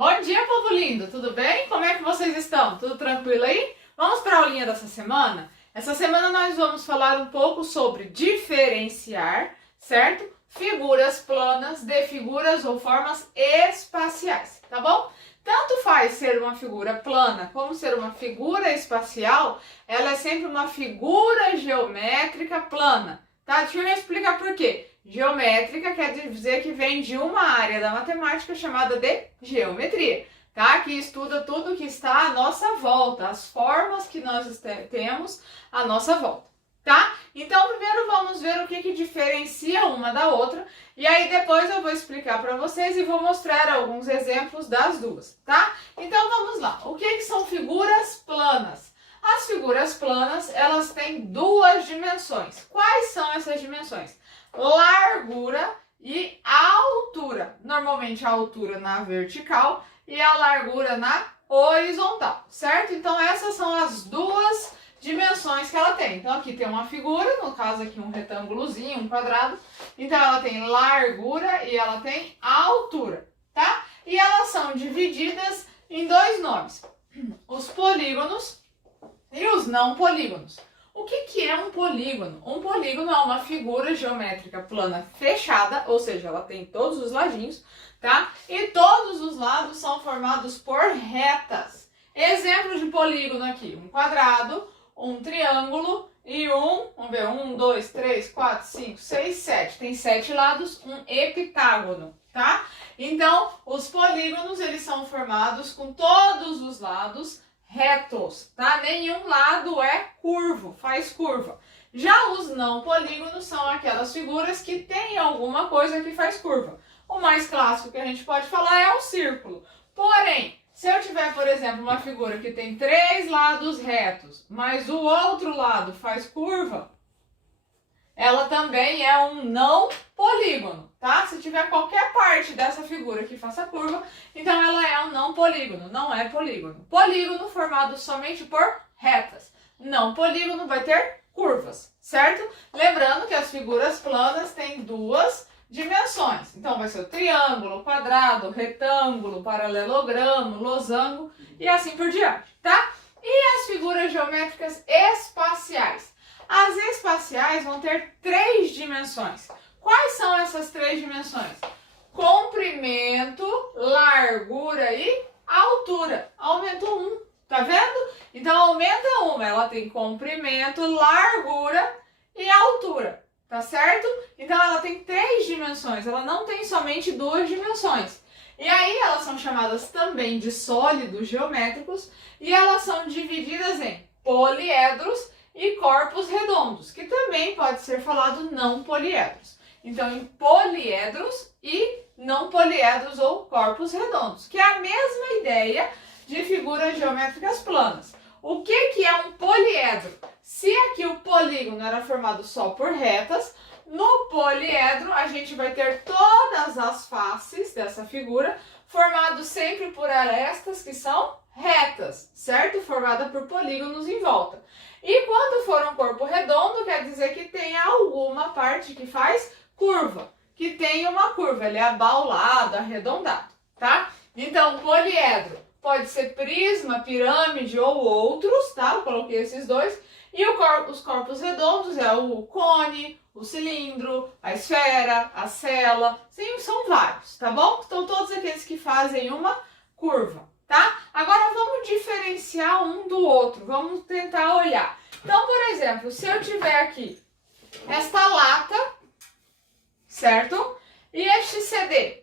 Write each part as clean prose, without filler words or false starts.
Bom dia, povo lindo! Tudo bem? Como é que vocês estão? Tudo tranquilo aí? Vamos para a aulinha dessa semana? Essa semana nós vamos falar um pouco sobre diferenciar, certo? Figuras planas de figuras ou formas espaciais, tá bom? Tanto faz ser uma figura plana como ser uma figura espacial, ela é sempre uma figura geométrica plana, tá? Deixa eu explicar por quê. Geométrica quer dizer que vem de uma área da matemática chamada de geometria, tá? Que estuda tudo que está à nossa volta, as formas que nós temos à nossa volta, tá? Então, primeiro vamos ver o que diferencia uma da outra, e aí depois eu vou explicar para vocês e vou mostrar alguns exemplos das duas, tá? Então, vamos lá. O que são figuras planas? As figuras planas, elas têm duas dimensões. Quais são essas dimensões? Largura e altura. Normalmente a altura na vertical e a largura na horizontal, certo? Então essas são as duas dimensões que ela tem. Então aqui tem uma figura, no caso aqui um retângulozinho, um quadrado. Então ela tem largura e ela tem altura, tá? E elas são divididas em dois nomes: os polígonos e os não polígonos. O que é um polígono? Um polígono é uma figura geométrica plana fechada, ou seja, ela tem todos os ladinhos, tá? E todos os lados são formados por retas. Exemplos de polígono aqui: um quadrado, um triângulo e vamos ver, 1, 2, 3, 4, 5, 6, 7. Tem 7 lados, um heptágono, tá? Então, os polígonos, eles são formados com todos os lados retos, tá? Nenhum lado é curvo, faz curva. Já os não polígonos são aquelas figuras que têm alguma coisa que faz curva. O mais clássico que a gente pode falar é o círculo. Porém, se eu tiver, por exemplo, uma figura que tem 3 lados retos, mas o outro lado faz curva, ela também é um não polígono, tá? Se tiver qualquer parte dessa figura que faça curva, então ela é um não polígono, não é polígono. Polígono formado somente por retas. Não polígono vai ter curvas, certo? Lembrando que as figuras planas têm duas dimensões. Então vai ser o triângulo, quadrado, retângulo, paralelogramo, losango e assim por diante, tá? E as figuras geométricas espaciais? As espaciais vão ter 3 dimensões. Quais são essas 3 dimensões? Comprimento, largura e altura. Aumentou 1, tá vendo? Então aumenta uma, ela tem comprimento, largura e altura, tá certo? Então ela tem 3 dimensões, ela não tem somente 2 dimensões. E aí elas são chamadas também de sólidos geométricos e elas são divididas em poliedros e corpos redondos, que também pode ser falado não poliedros. Então, em poliedros e não poliedros ou corpos redondos, que é a mesma ideia de figuras geométricas planas. O que é um poliedro? Se aqui o polígono era formado só por retas, no poliedro a gente vai ter todas as faces dessa figura formadas sempre por arestas que são retas, certo? Formada por polígonos em volta. E quando for um corpo redondo, quer dizer que tem alguma parte que faz curva, que tem uma curva, ele é abaulado, arredondado, tá? Então, poliedro pode ser prisma, pirâmide ou outros, tá? Eu coloquei esses dois. E os corpos redondos é o cone, o cilindro, a esfera, a cela, sim, são vários, tá bom? Então, todos aqueles que fazem uma curva, tá? Agora, vamos diferenciar um do outro, vamos tentar olhar. Então, por exemplo, se eu tiver aqui esta lata, certo? E este CD.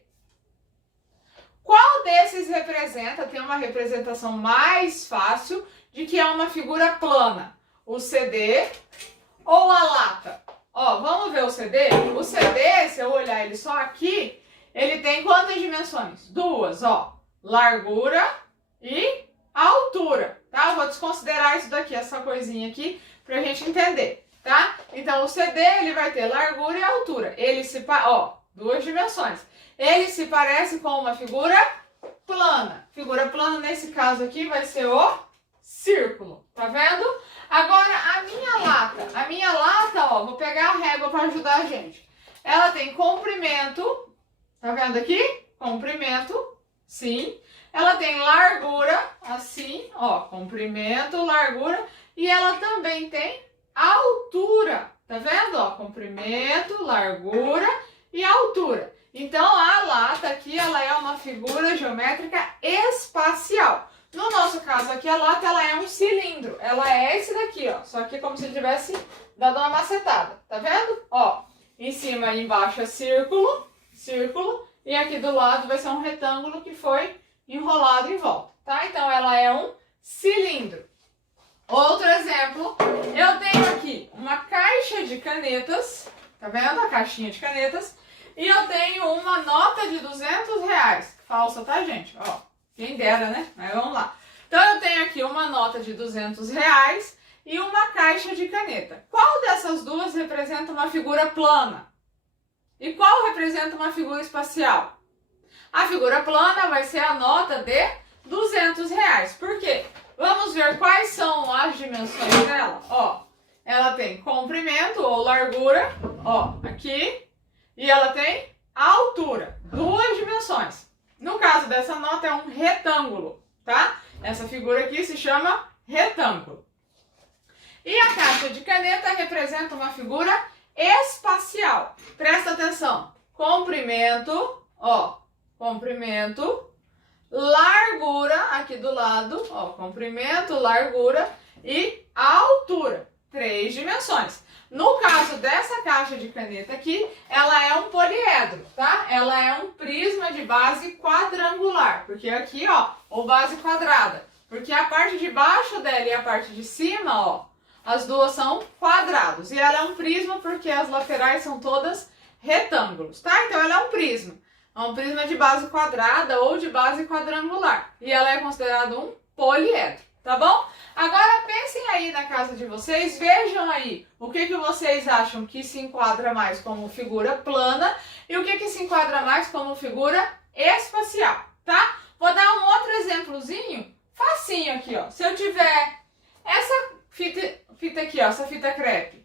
Qual desses representa, tem uma representação mais fácil de que é uma figura plana? O CD ou a lata? Ó, vamos ver o CD? O CD, se eu olhar ele só aqui, ele tem quantas dimensões? 2, ó. Largura e altura, tá? Eu vou desconsiderar isso daqui, essa coisinha aqui, pra gente entender, tá? Então, o CD, ele vai ter largura e altura. Ele se, ó, 2 dimensões. Ele se parece com uma figura plana. Figura plana, nesse caso aqui, vai ser o círculo, tá vendo? Agora, a minha lata, ó, vou pegar a régua para ajudar a gente. Ela tem comprimento, tá vendo aqui? Comprimento, sim. ela tem largura, assim, ó, comprimento, largura, e ela também tem altura, tá vendo? Ó, comprimento, largura e altura. Então, a lata aqui, ela é uma figura geométrica espacial. No nosso caso aqui, a lata, ela é um cilindro. Ela é esse daqui, ó. Só que como se tivesse dado uma macetada. Tá vendo? Ó, em cima e embaixo é círculo, círculo. E aqui do lado vai ser um retângulo que foi enrolado em volta, tá? Então, ela é um cilindro. Outro exemplo, eu tenho aqui uma caixa de canetas. Tá vendo? A caixinha de canetas. E eu tenho uma nota de R$200. Falsa, tá, gente? Ó, quem dera, né? Mas vamos lá. Então, eu tenho aqui uma nota de R$200 e uma caixa de caneta. Qual dessas duas representa uma figura plana? E qual representa uma figura espacial? A figura plana vai ser a nota de R$200. Por quê? Vamos ver quais são as dimensões dela. Ó, ela tem comprimento ou largura, ó, aqui. E ela tem altura, duas dimensões. No caso dessa nota é um retângulo, tá? Essa figura aqui se chama retângulo. E a caixa de caneta representa uma figura espacial. Presta atenção. Comprimento, ó, comprimento, largura, aqui do lado, ó, comprimento, largura e altura, três dimensões. No caso dessa caixa de caneta aqui, ela é um poliedro, tá? Ela é um prisma de base quadrangular, porque aqui, ó, ou base quadrada, porque a parte de baixo dela e a parte de cima, ó, as duas são quadrados. E ela é um prisma porque as laterais são todas retângulos, tá? Então ela é um prisma. É um prisma de base quadrada ou de base quadrangular. E ela é considerada um poliedro, tá bom? Agora pensem aí na casa de vocês, vejam aí o que vocês acham que se enquadra mais como figura plana e o que se enquadra mais como figura espacial, tá? Vou dar um outro exemplozinho facinho aqui, ó. Se eu tiver essa fita aqui, ó, essa fita crepe,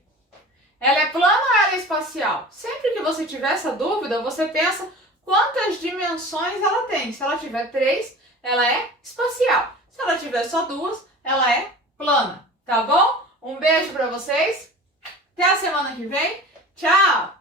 ela é plana ou ela é espacial? Sempre que você tiver essa dúvida, você pensa quantas dimensões ela tem. Se ela tiver 3, ela é espacial. Se ela tiver só 2, ela é plana, tá bom? Um beijo pra vocês, até a semana que vem, tchau!